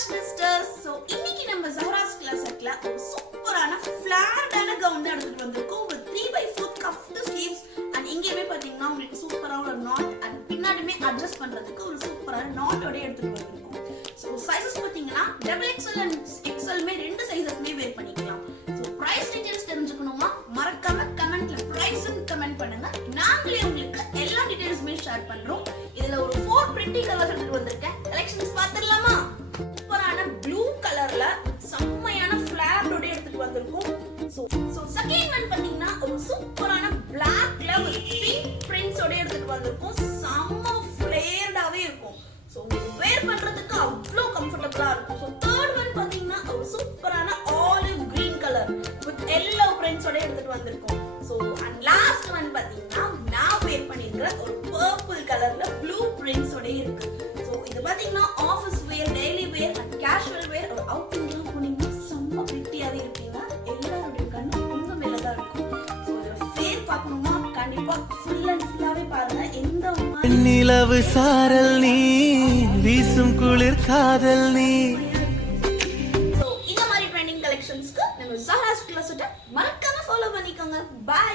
ஃபேஷனிஸ்டர்ஸ். So இன்னைக்கு நம்ம ஜஹராஸ் கிளாஸெட்ல ஒரு சூப்பரான ஃபிளார்டான கவுன் தான் எடுத்துட்டு வந்திருக்கோம். ஒரு 3/4 கஃப்ட் ஸ்லீவ்ஸ் அண்ட் இங்கேயுமே பார்த்தீங்கன்னா உங்களுக்கு சூப்பரான ஒரு நாட் அண்ட் பின்னாடியுமே அட்ஜஸ்ட் பண்றதுக்கு ஒரு சூப்பரான நாட்டோட எடுத்துட்டு வந்திருக்கோம். ஸோ சைஸஸ் பார்த்தீங்கன்னா XXL அண்ட் XLமே ரெண்டு சைஸஸ்மே வேர் பண்ணிக்கலாம். ஸோ பிரைஸ் டீடைல்ஸ் தெரிஞ்சுக்கணுமா மறக்காம கமெண்ட்ல பிரைஸ் கமெண்ட் பண்ணுங்க. நாங்களே உங்களுக்கு எல்லா டீடைல்ஸுமே ஷேர் பண்றோம். இதுல ஒரு 4 பிரிண்டிங் கலர்ஸ் எடுத்துட்டு வந்திருக்கேன். கலெக்ஷன்ஸ் பார்த்துடலாமா? சூப்பரான ப்ளூ கலர்ல செம்மையான ஃபிளாரோட எடுத்துட்டு வந்திருக்கோம். சோ செகண்ட் ஒன் பாத்தீங்கன்னா ஒரு சூப்பரான பிளாக்ல ஒரு பிங்க் பிரிண்ட்ஸோட எடுத்துட்டு வந்திருக்கோம். செம்ம ஃப்ளேர்டாவே இருக்கும். சோ உங்களுக்கு வேர் பண்றதுக்கு அவ்ளோ கம்ஃபர்ட்டபிளா இருக்கும். சோ தேர்ட் ஒன் பாத்தீங்கன்னா ஒரு சூப்பரான olive green colour with yellow பிரிண்ட்ஸோட எடுத்துட்டு வந்திருக்கோம். சோ அண்ட் லாஸ்ட் ஒன் பாத்தீங்கன்னா நான் வேர் பண்ணிருக்கிற ஒரு பர்பிள் கலர்ல ப்ளூ பிரிண்ட்ஸோட இருக்கு. சோ இது பாத்தீங்கன்னா office wear, daily wear and casual wear ஒரு அவுட்டிங்லாம் போனீங்கன்னா செம்ம பிரிட்டியாவே இருப்பீங்க. எல்லாரோட கண்ணு உங்க மேல தான் இருக்கும். சோ இதோட வேர் பார்க்கணுமா கண்டிப்பா ஃபுல் அண்ட் ஃபுல்லாவே பாருங்க. எந்த நிலவு சாரல் நீ வீசும் குளிர் காதல் நீ. சோ இந்த மாதிரி ட்ரெண்டிங் கலெக்ஷன்ஸ்க்கு நம்ம ஜஹராஸ் கிளாஸை மறக்காம ஃபாலோ பண்ணிக்கோங்க. பை.